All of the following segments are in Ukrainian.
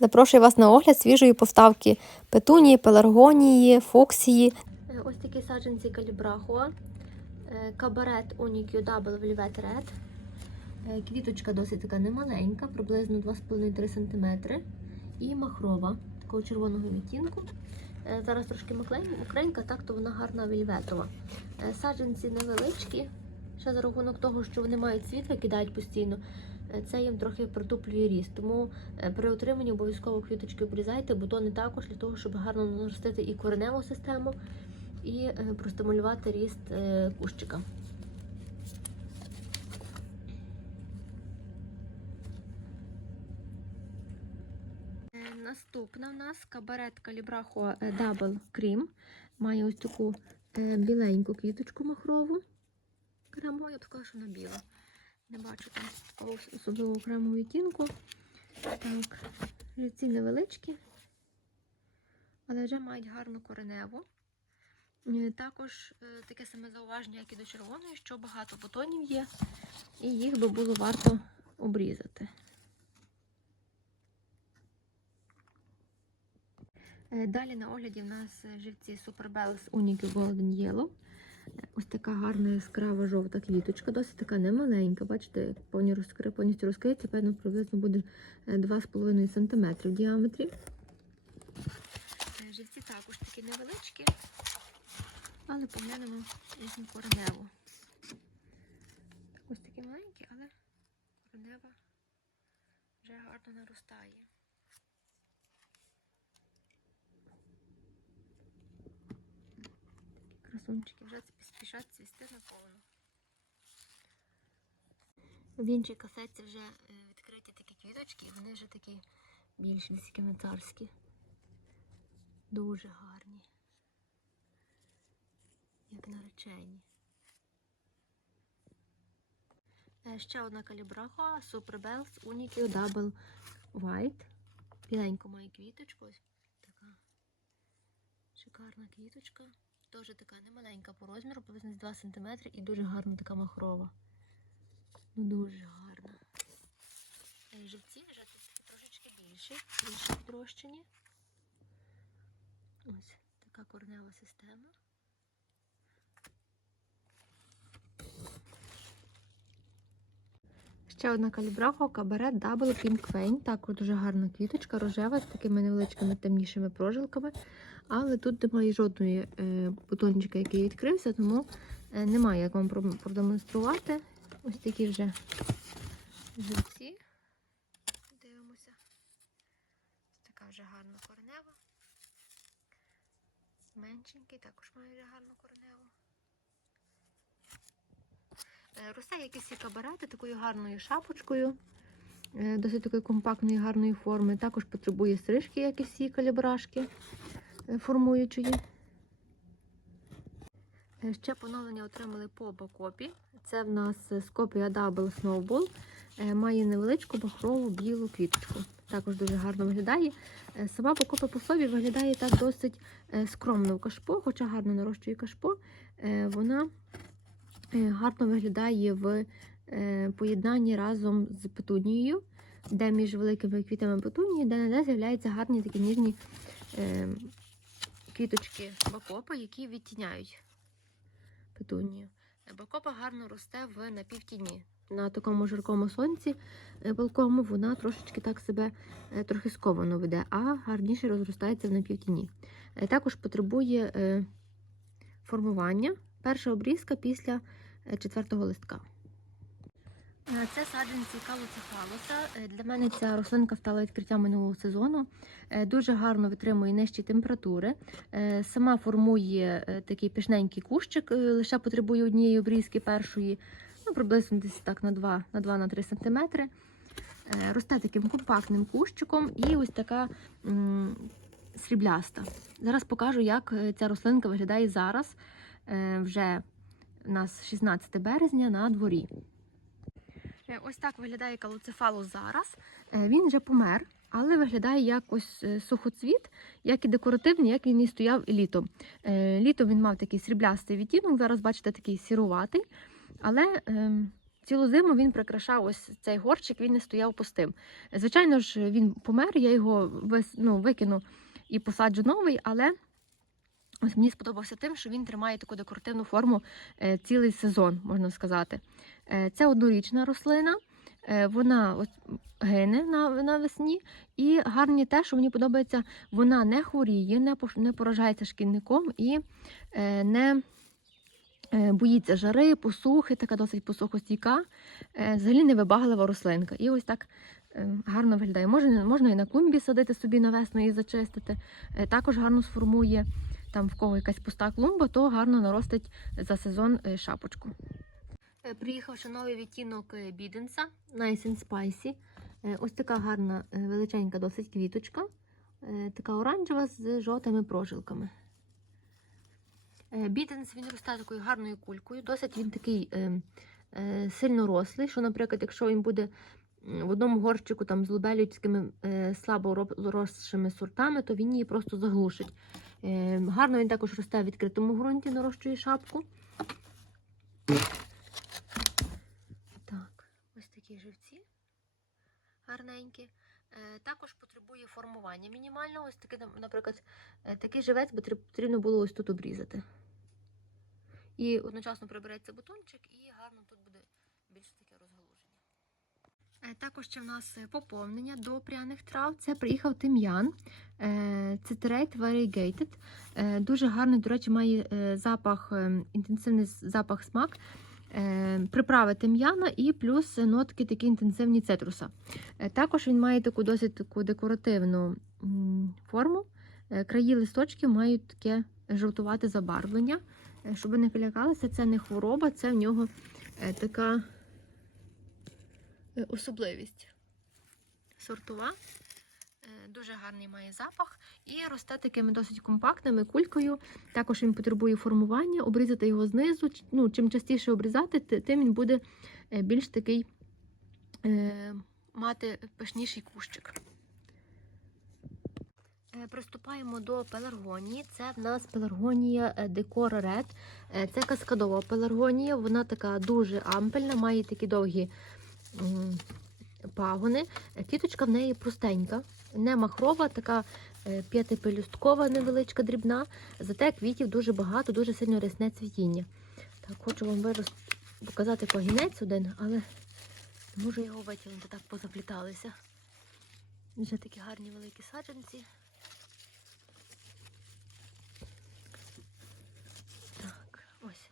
Запрошую вас на огляд свіжої поставки петунії, пеларгонії, фоксії. Е, Ось такі саджанці калібрахуа, е, кабарет Double Velvet Red. Е, Квіточка досить така немаленька, приблизно 2,5-3 см. І махрова, такого червоного відтінку. Е, Зараз трошки мокренька, так то вона гарна вельветова. Е, Саджанці невеличкі, ще за рахунок того, що вони мають світло, кидають постійно. Е, Це їм трохи притуплює ріст. Тому е, при отриманні обов'язково квіточки обрізайте, бутони також для того, щоб гарно наростити і кореневу систему, і е, простимулювати ріст кущика. Наступна в нас кабарет Калібрахо Double Cream. Має ось таку біленьку квіточку махрову. Б сказала, що вона біла. Не бачу там такого особливого окремого відтінку. Так, ці невеличкі, але вже мають гарну кореневу. Е, Також е, таке саме зауваження, як і до червоної, що багато бутонів є, і їх би було варто обрізати. Е, Далі на огляді в нас живці Super Bells Unique Golden Yellow. Е, Ось така гарна яскрава жовта квіточка, досить така немаленька. Бачите, повністю розкриється, певно, приблизно буде е, 2,5 см в діаметрі. Е, Живці також такі невеличкі, але поглянемо їхню кореневу. Ось такі маленькі, але коренева вже гарно наростає. Красунчики вже спішать цвісти наповну. В іншій касеті вже е, відкриті такі квіточки, і вони вже такі більш десь царські. Дуже гарні. Як наречені. Е, Ще одна калібраха Super Bells Unicue Double White. Біленько має квіточку. Ось така шикарна квіточка. Теж така немаленька по розміру, приблизно 2 см і дуже гарна така махрова. Ну, дуже гарна. Е, Живці тут трошечки більші, більше підрощені. Ось така корнева система. Ще одна калібраха кабарет Double Pink Vein. Також дуже гарна квіточка, рожева з такими невеличкими темнішими прожилками. Але тут немає жодної е, бутончика, який відкрився, тому е, немає як вам продемонструвати. Ось такі вже живці. Дивимося. Така вже гарна коренева. Меншенький також має вже гарну кореневу. Е, Росте якісь кабарети такою гарною шапочкою, досить такої компактної, гарної форми. Також потребує стрижки, як і всі калібрашки формуючої. Е, Ще поновлення отримали по бакопі. Це в нас Scopia Double Snowball. Е, Має невеличку бахрову білу квіточку. Також дуже гарно виглядає. Е, Сама бакопа по собі виглядає так досить скромно в кашпо, хоча гарно нарощує кашпо. Вона гарно виглядає в поєднанні разом з петунією, де між великими квітами петунії, де не з'являються гарні такі ніжні квіточки бакопа, які відтіняють петунію. Бакопа гарно росте в напівтіні. На такому жаркому сонці е, палкому вона трошечки так себе е, трохи сковано веде, а гарніше розростається в напівтіні. Е, Також потребує формування. Перша обрізка після четвертого листка. Е, Це саджанці калоцефалоса. Е, Для мене ця рослинка стала відкриттям минулого сезону. Е, Дуже гарно витримує нижчі температури. Сама формує такий пішненький кущик, лише потребує однієї обрізки першої, ну, приблизно десь так на 2 на 2 на 3 см. Росте таким компактним кущиком і ось така срібляста. Зараз покажу, як ця рослинка виглядає зараз. Вже у нас 16 березня на дворі. Е, Ось так виглядає калоцефалус зараз. Е, Він вже помер, але виглядає як ось е, сухоцвіт, як і декоративний, як він і стояв літом. Літом він мав такий сріблястий відтінок, зараз бачите такий сіруватий. Але ем, цілу зиму він прикрашав ось цей горчик, він не стояв пустим. Звичайно ж, він помер, я його ну, викину і посаджу новий, але ось мені сподобався тим, що він тримає таку декоративну форму е, цілий сезон, можна сказати. Е, це однорічна рослина, е, вона гине на, навесні, і гарні те, що мені подобається, вона не хворіє, не, поражається шкідником і не боїться жари, посухи, така досить посухостійка, взагалі невибаглива рослинка. І ось так гарно виглядає. Можна, можна і на клумбі садити собі на весну і зачистити. Також гарно сформує там в кого якась пуста клумба, то гарно наростить за сезон е, шапочку. Е, Приїхав ще новий відтінок е, біденса Nice and Spicy. Ось така гарна величенька досить квіточка, така оранжева з жовтими прожилками. Біденс він росте такою гарною кулькою, досить він такий е, е, сильно рослий, що, наприклад, якщо він буде в одному горщику там з лубелюцькими е, слабо роб- росшими сортами, то він її просто заглушить. Е, гарно він також росте в відкритому ґрунті, нарощує шапку. Так, ось такі живці гарненькі. Е, Також потребує формування мінімального. Ось такий, наприклад, такий живець потрібно було ось тут обрізати. І одночасно прибереться бутончик, і гарно тут буде більш таке розгалуження. Е, Також ще в нас е, поповнення до пряних трав. Це приїхав тим'ян. Citrate Variegated. Е, Дуже гарний, до речі, має е, запах, е, інтенсивний запах смак. Е, Приправи тим'яна і плюс нотки такі інтенсивні цитруса. Е, Також він має таку досить таку декоративну форму. Е, Краї листочків мають таке жовтувате забарвлення. Е, Щоб не полякалися, це не хвороба, це в нього е, така е, особливість. Сортова. Е, Дуже гарний має запах і росте такими досить компактними кулькою. Також він потребує формування, обрізати його знизу. Ну, чим частіше обрізати, тим він буде е, більш такий е, мати пишніший кущик. Е, Приступаємо до пеларгонії. Це в нас пеларгонія е, Red. Е, Це каскадова пеларгонія. Вона така дуже ампельна, має такі довгі пагони. Квіточка в неї простенька, не махрова, така е, п'ятипелюсткова, невеличка, дрібна. Зате квітів дуже багато, дуже сильно рясне цвітіння. Так, хочу вам вирос... показати пагінець один, але можу його витягнути, так позапліталися. Вже такі гарні великі саджанці. Так, ось.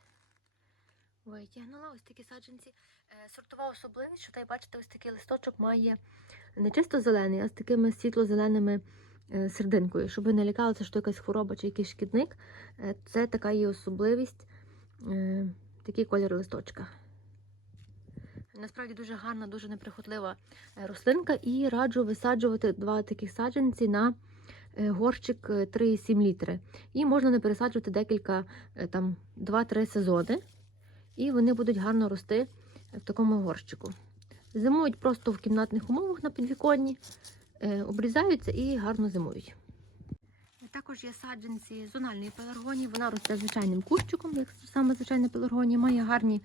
Витягнула ось такі саджанці. Е, Сортова особливість, що та бачите, ось такий листочок має не чисто зелений, а з такими світло-зеленими е, сердинкою. Щоб ви не лякалися, що якась хвороба чи якийсь шкідник. Е, Це така є особливість, такий колір листочка. Насправді дуже гарна, дуже неприхотлива рослинка, і раджу висаджувати два таких саджанці на горщик е, 3,7 літри. І можна не пересаджувати декілька, там 2-3 сезони, і вони будуть гарно рости в такому горщику. Зимують просто в кімнатних умовах на підвіконні, е, обрізаються і гарно зимують. Також є саджанці зональної пеларгонії. Вона росте звичайним кущиком, як саме звичайна пеларгонія, має гарні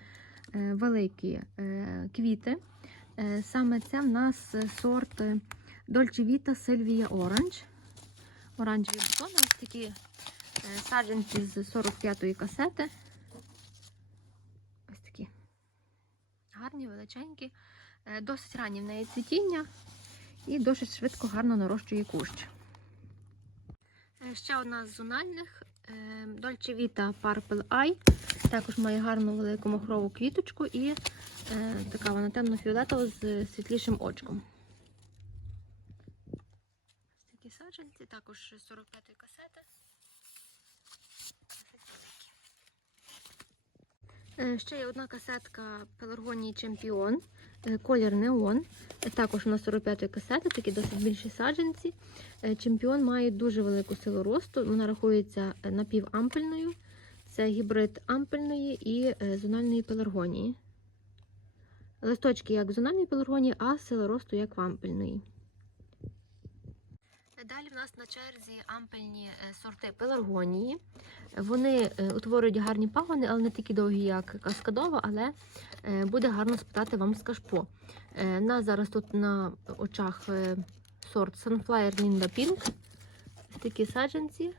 е, великі е, квіти. Саме це в нас сорт Dolce Vita Sylvia Orange. Оранжеві бутони, ось такі саджанці з 45-ї касети. Ось такі гарні, величенькі, Е, досить ранні в неї цвітіння і досить швидко гарно нарощує кущ. Е, Ще одна з зональних е, Dolce Vita Purple Eye. Також має гарну велику махрову квіточку і така вона темно-фіолетова з світлішим очком. Ось такі саджанці, також 45-ї касети. Досить великі. Е, Ще є одна касетка Пеларгонії Чемпіон, е, колір неон. Е, Також у нас 45-ї касети, такі досить більші саджанці. Е, Чемпіон має дуже велику силу росту. Вона рахується е, напівампельною. Це гібрид ампельної і е, зональної пеларгонії. Листочки як в зональної пеларгонії, а сила росту як в ампельної. На черзі ампельні е, сорти пеларгонії. Вони е, утворюють гарні пагони, але не такі довгі, як каскадова, але е, буде гарно спитати вам з кашпо. Нас зараз тут на очах сорт Sunflower Ninda Pink. Такі саджанці.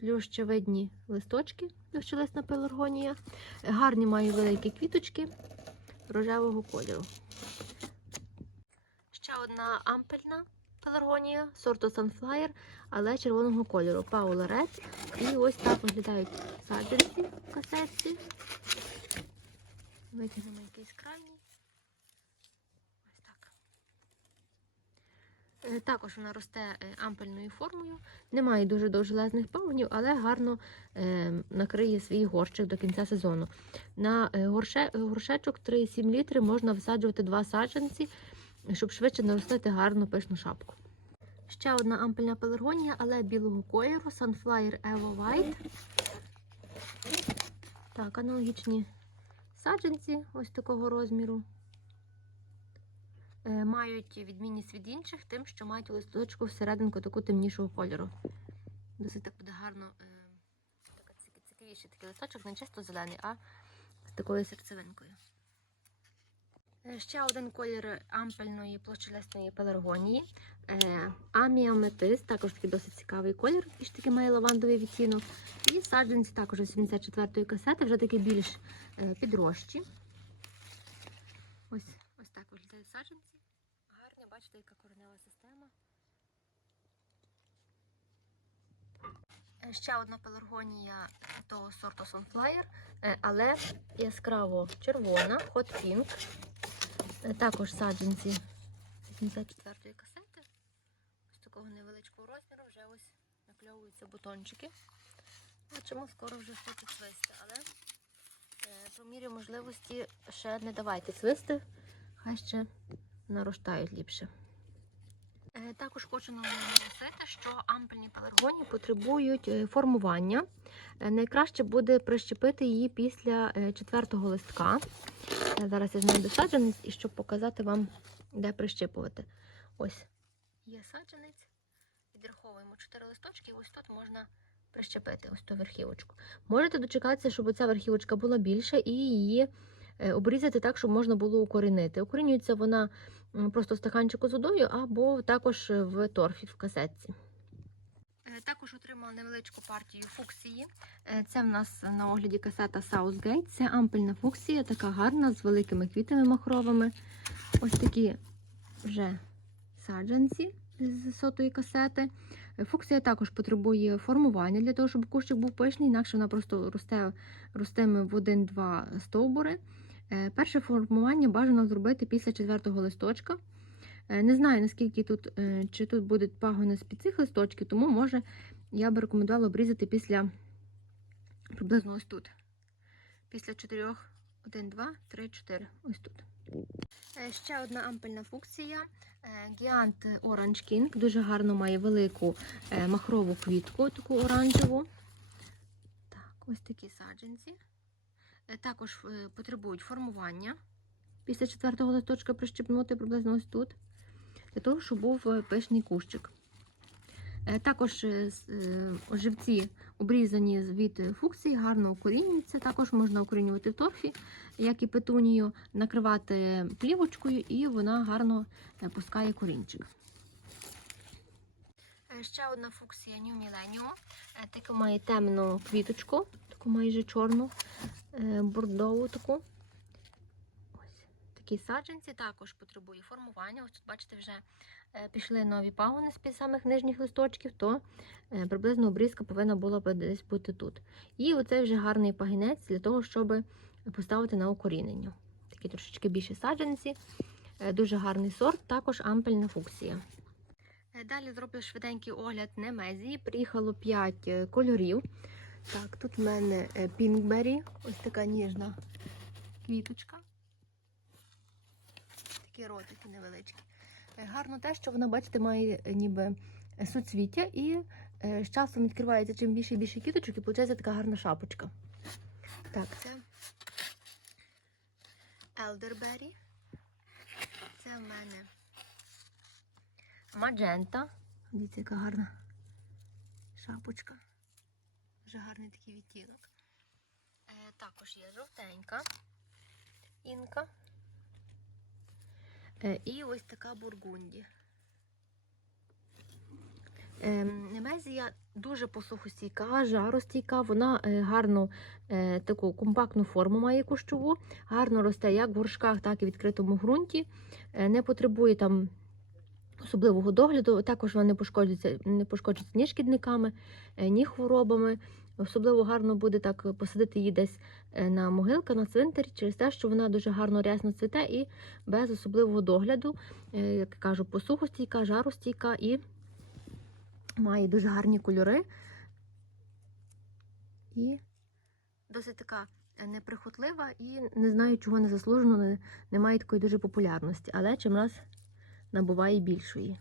Плющевидні листочки, плющелисна пеларгонія. Гарні має великі квіточки рожевого кольору. Ще одна ампельна пеларгонія сорту Sunflower, але червоного кольору. Паула Ред. І ось так виглядають саджанці в касетці. Витягнемо якийсь крайній. Ось так. Е, Також вона росте е, ампельною формою. Немає дуже довжелезних пагонів, але гарно е, накриє свій горщик до кінця сезону. На горше, горшечок 3,7 літри можна всаджувати два саджанці, щоб швидше наростити гарну пишну шапку. Ще одна ампельна пеларгонія, але білого кольору Sunflower Evo White. Так, аналогічні саджанці ось такого розміру. Е, Мають відмінність від інших, тим, що мають листочку всерединку таку темнішого кольору. Досить так буде гарно е, цікавіший такий листочок, не чисто зелений, а з такою серцевинкою. Е, Ще один колір ампельної площелесної пеларгонії. Е, Аміаметис, також такий досить цікавий колір, ж таки має лавандовий відтінок. І саджанці також 84-ї касети, вже такі більш е, підрожчі. Ось, ось так виглядають саджанці. Гарні, бачите, яка коренева система. Е, Ще одна пеларгонія того сорту Sunflower, е, але яскраво червона, Hot Pink. Е, Також саджанці 74-ї касети. Ось такого невеличкого розміру вже ось накльовуються бутончики. Бачимо, скоро вже хочуть свисти, але е, по мірі можливості ще не давайте свисти, хай ще наростають ліпше. Е, Також хочу наголосити, що ампельні пеларгонії потребують е, формування. Е, Найкраще буде прищепити її після четвертого листка. Зараз я знайду саджанець і щоб показати вам, де прищипувати. Ось є саджанець. Відраховуємо 4 листочки, і ось тут можна прищепити ось ту верхівочку. Можете дочекатися, щоб ця верхівочка була більша, і її обрізати так, щоб можна було укорінити. Укорінюється вона просто в стаканчику з водою або також в торфі в касетці. Е, Також отримала невеличку партію фуксії. Е, Це в нас на огляді касета Southgate. Це ампельна фуксія, така гарна, з великими квітами махровими. Ось такі вже саджанці з сотої касети. Е, Фуксія також потребує формування для того, щоб кущик був пишний, інакше вона просто росте, ростиме в один-два стовбури. Е, Перше формування бажано зробити після четвертого листочка. Е, Не знаю, наскільки тут, е, чи тут будуть пагони з під цих листочків, тому може я би рекомендувала обрізати після приблизно ось тут. Після чотирьох, один, два, три, чотири. Ось тут. Ще одна ампельна фуксія. е, Гіант Orange King. Дуже гарно має велику махрову квітку, таку оранжеву. Так, ось такі саджанці. Е, Також е, потребують формування. Після четвертого листочка прищепнути приблизно ось тут, для того, щоб був е, пишний кущик. Також живці обрізані від фуксії, гарно укорінюються. Також можна укорінювати в торфі, як і петунію, накривати плівочкою, і вона гарно пускає корінчик. Ще одна фуксія New Millennium. Е, Таку має темну квіточку, таку майже чорну, е, бордову таку. Такі саджанці також потребує формування. Ось тут, бачите, вже е, пішли нові пагони з-під самих нижніх листочків, то приблизно обрізка повинна була б десь бути тут. І оцей вже гарний пагінець для того, щоб поставити на укорінення. Такі трошечки більші саджанці. Дуже гарний сорт, також ампельна фуксія. Е, Далі зроблю швиденький огляд немезії. Приїхало 5 кольорів. Так, тут в мене е, пінкбері, ось така ніжна квіточка. Такі ротики невеличкі. Е, Гарно те, що вона, бачите, має е, ніби е, суцвіття і е, з часом відкривається чим більше і більше квіточок, і виходить така гарна шапочка. Так, це Елдербері. Це в мене маджента. Дивіться, яка гарна шапочка. Дуже гарний такий відтінок. Е, також є жовтенька інка. Е, і ось така бургунді. Ем, Немезія дуже посухостійка, жаростійка, вона е, гарну е, таку компактну форму має кущову, гарно росте як в горшках, так і в відкритому ґрунті. Е, не потребує там особливого догляду, також вона не не пошкоджується ні шкідниками, е, ні хворобами. Особливо гарно буде так посадити її десь е, на могилка, на цвинтарі, через те, що вона дуже гарно рясно цвіте і без особливого догляду, е, як кажу, посухостійка, жаростійка і має дуже гарні кольори. І досить така неприхотлива і не знаю, чого не заслужено, не, не має такої дуже популярності, але чимраз набуває більшої.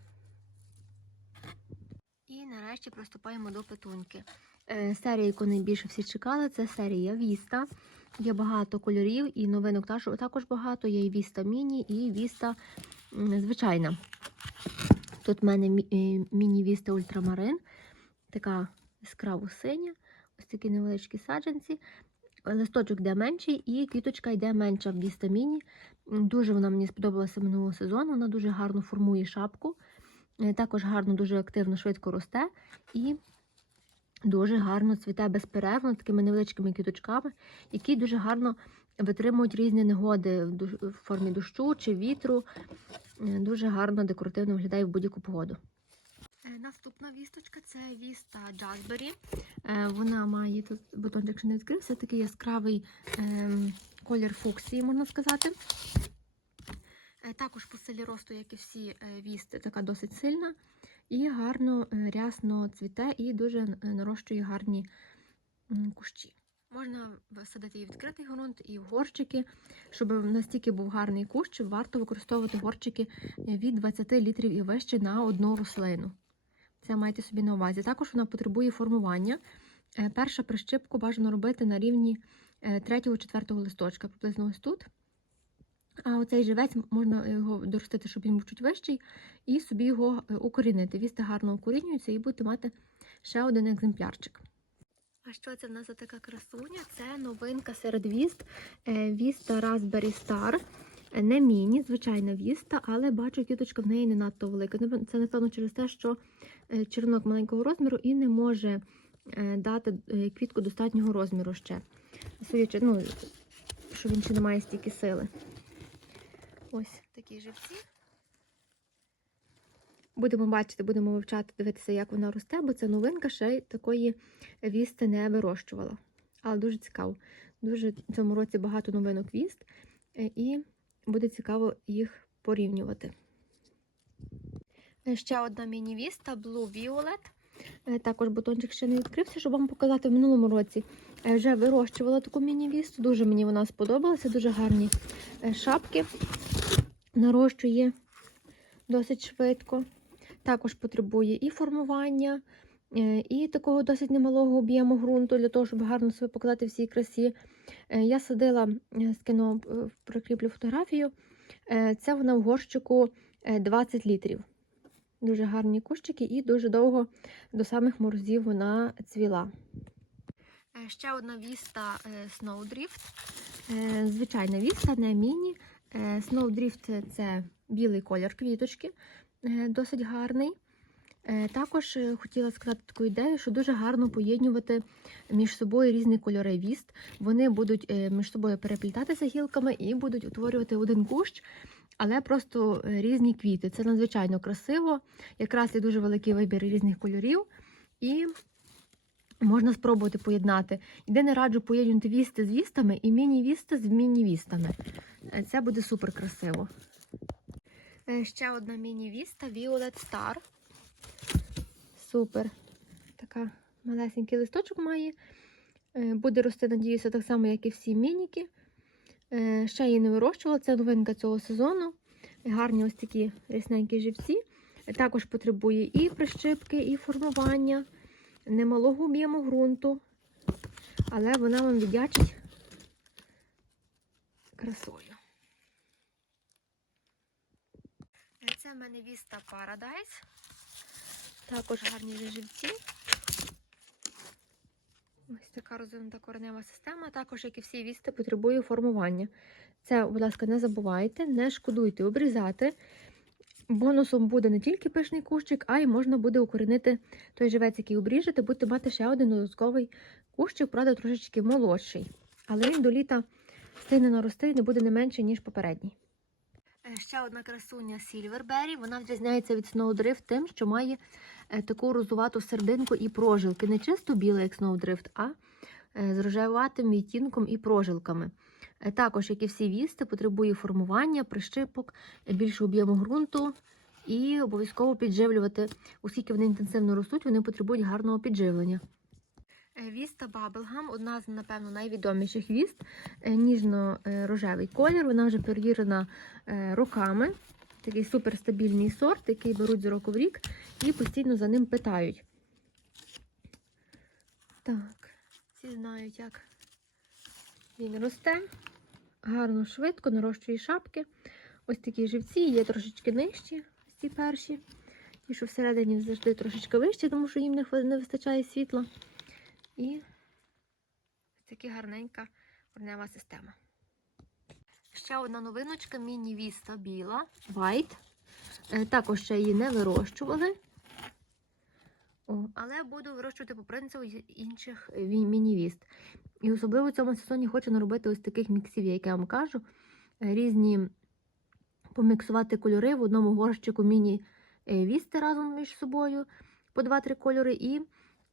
І нарешті приступаємо до петуньки. Е, Серія, яку найбільше всі чекали, це серія Віста. Є багато кольорів і новинок також багато. Є і Віста Міні, і Віста звичайна. Тут в мене е, міні-віста ультрамарин, така яскраво синя, ось такі невеличкі саджанці. Листочок йде менший і квіточка йде менша в віста міні. М, Дуже вона мені сподобалася минулого сезону. Вона дуже гарно формує шапку, е, також гарно, дуже активно, швидко росте і дуже гарно цвіте безперервно такими невеличкими квіточками, які дуже гарно витримують різні негоди в формі дощу чи вітру. Е, Дуже гарно декоративно виглядає в будь-яку погоду. Е, Наступна вісточка це віста Джазбері. Вона має тут бутончик ще не відкрився, такий яскравий ем, колір фуксії, можна сказати. Е, Також по силі росту, як і всі е, вісти, така досить сильна і гарно е, рясно цвіте і дуже е, нарощує гарні кущі. Можна висадити і відкритий ґрунт, і в горщики. Щоб настільки був гарний кущ, варто використовувати горщики е, від 20 літрів і вище на одну рослину. Це майте собі на увазі. Також вона потребує формування. Е, Перша прищипку бажано робити на рівні 3-4 листочка, приблизно ось тут. А оцей живець можна його доростити, щоб він був чуть вищий, і собі його е, укорінити. Вісти гарно укорінюються і будете мати ще один екземплярчик. А що це в нас за така красуня? Це новинка серед віст. е, Віста Raspberry Star. Е, Не міні, звичайна віста, але бачу, квіточка в неї не надто велика. Це, напевно, через те, що е, черенок маленького розміру і не може е, дати е, квітку достатнього розміру ще. Судячи, ну, що він ще не має стільки сили. Ось такі живці. Будемо бачити, будемо вивчати, дивитися, як вона росте, бо це новинка ще й такої вісти не вирощувала. Але дуже цікаво. Дуже в цьому році багато новинок віст, е, і буде цікаво їх порівнювати. Е, Ще одна міні-віста Blue Violet. Е, Також бутончик ще не відкрився, щоб вам показати в минулому році. е, Вже вирощувала таку міні-вісту. Дуже мені вона сподобалася, дуже гарні шапки. Нарощує досить швидко. Також потребує і формування, і такого досить немалого об'єму ґрунту для того, щоб гарно себе показати в цій красі. Я садила, скину, прикріплю фотографію. Це вона в горщику е, 20 літрів. Дуже гарні кущики і дуже довго до самих морозів вона цвіла. Е, Ще одна віста е, Snowdrift. Е, Звичайна віста, не міні. Snowdrift це білий колір квіточки, досить гарний. Також хотіла сказати таку ідею, що дуже гарно поєднувати між собою різні кольори віст. Вони будуть між собою переплітатися гілками і будуть утворювати один кущ, але просто е, різні квіти. Це надзвичайно красиво. Якраз є дуже великий вибір різних кольорів. І можна спробувати поєднати. Єдине раджу поєднувати вісти з вістами і міні-вісти з міні-вістами. Е, Це буде супер красиво. Е, Ще одна міні-віста Violet Star. Супер. Така малесенький листочок має. Буде рости, надіюся, так само, як і всі мініки. Е, Ще її не вирощувала, це новинка цього сезону. Гарні ось такі рясненькі живці. Е, Також потребує і прищипки, і формування, немалого об'єму ґрунту, але вона вам віддячить красою. Е, Це в мене Vista Paradise. Також гарні живці. Ось така розвинута коренева система. Також, як і всі вісти, потребує формування. Це, будь ласка, не забувайте, не шкодуйте обрізати. Бонусом буде не тільки пишний кущик, а й можна буде укоренити той живець, який обріжете, будете мати ще один додатковий кущик, правда, трошечки молодший. Але він до літа встигне нарости і не буде не менше, ніж попередній. Е, Ще одна красуня Silverberry. Вона відрізняється від Snowdrift тим, що має е, таку розувату сердинку і прожилки. Не чисто біле, як Snowdrift, а е, з рожеватим відтінком і прожилками. Також, як і всі вісти, потребує формування, прищипок, більше об'єму ґрунту і обов'язково підживлювати, оскільки вони інтенсивно ростуть, вони потребують гарного підживлення. Е, Віста Баблгам одна з, напевно, найвідоміших віст. Е, Ніжно-рожевий колір. Вона вже перевірена е, роками. Такий суперстабільний сорт, який беруть з року в рік і постійно за ним питають. Так, всі знають, як він росте. Гарно, швидко, нарощує шапки. Ось такі живці, є трошечки нижчі, ці перші. І що всередині завжди трошечки вищі, тому що їм не вистачає світла. І така гарненька корнева система. Ще одна новиночка міні-віста біла, white. Е, Також ще її не вирощували. О, але буду вирощувати по принципу інших е, міні-віст. І особливо в цьому сезоні хочу наробити ось таких міксів, як я вам кажу. Е, Різні поміксувати кольори в одному горщику міні-вісти разом між собою по 2-3 кольори і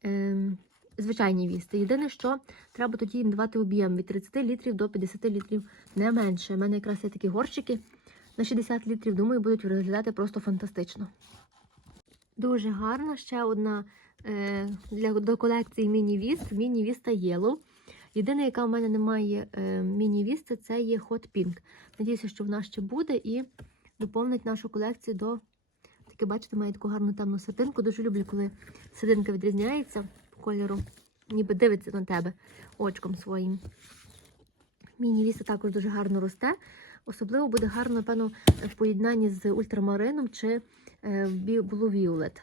е, звичайні вісти. Єдине, що треба тоді їм давати об'єм від 30 літрів до 50 літрів не менше. У мене якраз є такі горщики на 60 літрів, думаю, будуть виглядати просто фантастично. Дуже гарна ще одна е, для до колекції міні-віст, міні-віста Yellow. Єдине, яка в мене немає е, міні-вісти, це є Hot Pink. Надіюся, що вона ще буде і доповнить нашу колекцію до. Таке, бачите, має таку гарну темну сатинку. Дуже люблю, коли сатинка відрізняється кольору, ніби дивиться на тебе очком своїм. Міні-віста також дуже гарно росте. Особливо буде гарно, напевно, в поєднанні з ультрамарином чи е, Blue Violet.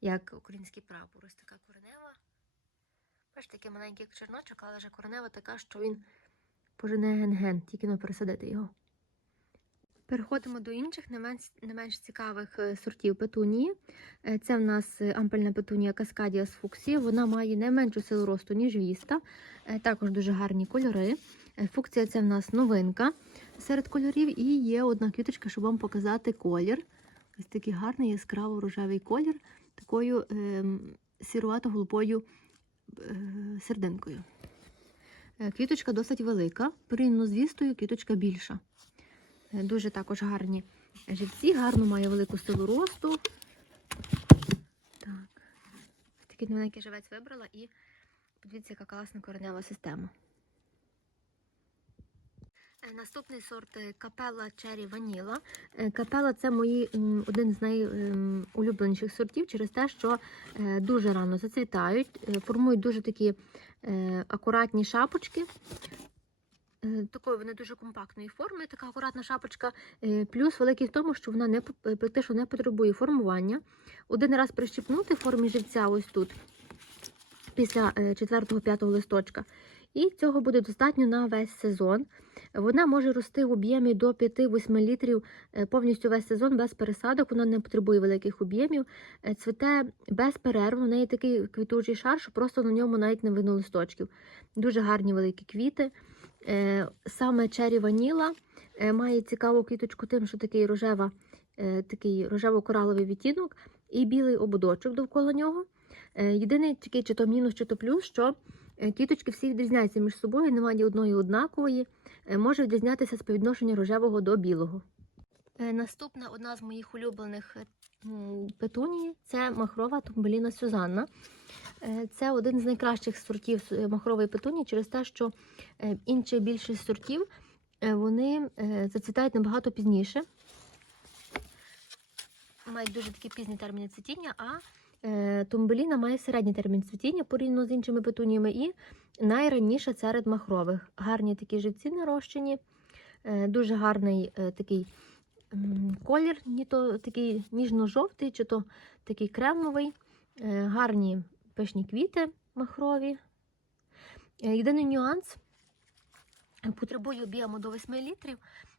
Як український прапор, ось така коренева. Бачите, такий маленький черночок, але вже коренева така, що він пожене ген-ген, тільки не пересадити його. Переходимо до інших не менш, не менш цікавих е, сортів петунії. Е, Це в нас е, ампельна петунія Каскадія з фуксії. Вона має не меншу силу росту, ніж віста. Е, Також дуже гарні кольори. Е, Фукція це в нас новинка серед кольорів. І є одна квіточка, щоб вам показати колір. Ось такий гарний яскраво рожевий колір, такою ем, сірувато-голубою е, сердинкою. Е, Квіточка досить велика, порівняно з вістою квіточка більша. Е, Дуже також гарні живці, гарно має велику силу росту. Так. Такий маленький живець вибрала і подивіться, яка класна коренева система. Е, Наступний сорт е, капела Черрі Ваніла. Капела це мої один з найулюбленіших сортів через те, що дуже рано зацвітають, формують дуже такі акуратні шапочки. Е, Такої вони дуже компактної форми, така акуратна шапочка. Е, Плюс великий в тому, що вона не е, практично не потребує формування. Один раз прищепнути в формі живця ось тут, після 4-5 листочка. І цього буде достатньо на весь сезон. Вона може рости в об'ємі до 5-8 літрів повністю весь сезон без пересадок. Вона не потребує великих об'ємів. Цвіте без перерв. У неї такий квітучий шар, що просто на ньому навіть не видно листочків. Дуже гарні великі квіти. Е, Саме Черрі Ваніла е, має цікаву квіточку тим, що такий рожева, е, такий рожево-кораловий відтінок і білий ободочок довкола нього. Єдиний такий чи то мінус, чи то плюс, що квіточки всі відрізняються між собою, немає ні одної однакової, може відрізнятися співвідношення рожевого до білого. Наступна одна з моїх улюблених м, петуній це махрова тумбеліна Сюзанна. Е, Це один з найкращих сортів е, махрової петунії через те, що е, інші більшість сортів вони зацвітають набагато пізніше. Мають дуже такі пізні терміни цвітіння, а тумбеліна має середній термін цвітіння порівняно з іншими петуніями і найраніше серед махрових. Гарні такі живці нарощені, дуже гарний такий колір, ні то такий ніжно-жовтий, чи то такий кремовий, Е, гарні пишні квіти махрові. Е, Єдиний нюанс потребує об'єму до 8 літрів.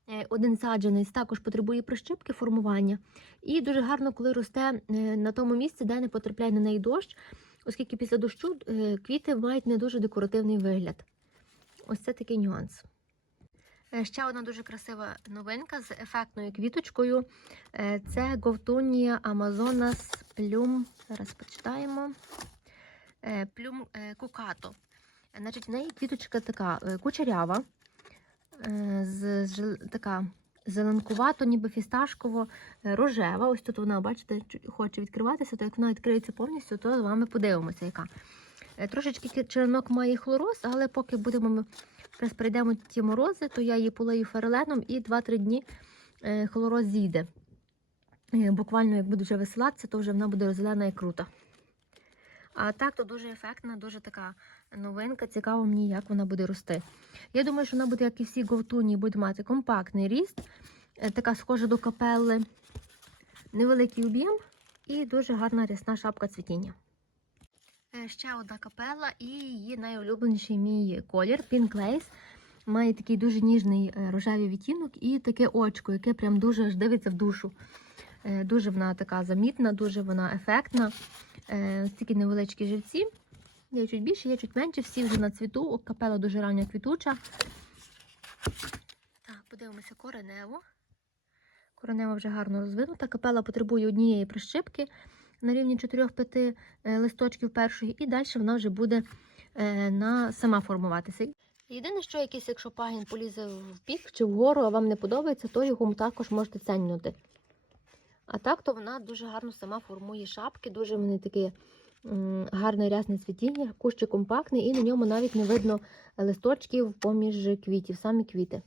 Е, Один саджанець також потребує прищипки формування. І дуже гарно, коли росте на тому місці, де не потрапляє на неї дощ, оскільки після дощу квіти мають не дуже декоративний вигляд. Ось це такий нюанс. Е, Ще одна дуже красива новинка з ефектною квіточкою. Е, Це Говтунія Amazonas Plum. Зараз почитаємо. Plum е. Е, Значить, в неї квіточка така кучерява, з, з- така зеленкувато, ніби фісташково рожева. Ось тут вона, бачите, хоче відкриватися, то як вона відкриється повністю, то з вами подивимося, яка. Трошечки черенок має хлороз, але поки будемо ми якраз прийдемо ті морози, то я її полию фереленом і 2-3 дні е, хлороз зійде. Е, Буквально, як буде вже висилатися, то вже вона буде зелена і крута. А так то дуже ефектна, дуже така новинка. Цікаво мені, як вона буде рости. Я думаю, що вона буде, як і всі говтуні, буде мати компактний ріст, е, така схожа до капелли, невеликий об'єм і дуже гарна рясна шапка цвітіння. Е, Ще одна капела і її найулюбленіший мій колір Pink Lace. Має такий дуже ніжний е, рожевий відтінок і таке очко, яке прям дуже аж дивиться в душу. Е, Дуже вона така замітна, дуже вона ефектна. Ось такі невеличкі живці. Є чуть більше, є чуть менше, всі вже на цвіту. Капела дуже рання квітуча. Так, подивимося кореневу. Коренева вже гарно розвинута. Капела потребує однієї прищипки на рівні 4-5 е, листочків першої, і далі вона вже буде е, на сама формуватися. Єдине, що якийсь, якщо пагін полізе в бік чи вгору, а вам не подобається, то його також можете ценнути. А так, то вона дуже гарно сама формує шапки, дуже вони такі гарне рясне цвітіння, кущик компактний, і на ньому навіть не видно листочків поміж квітів, самі квіти.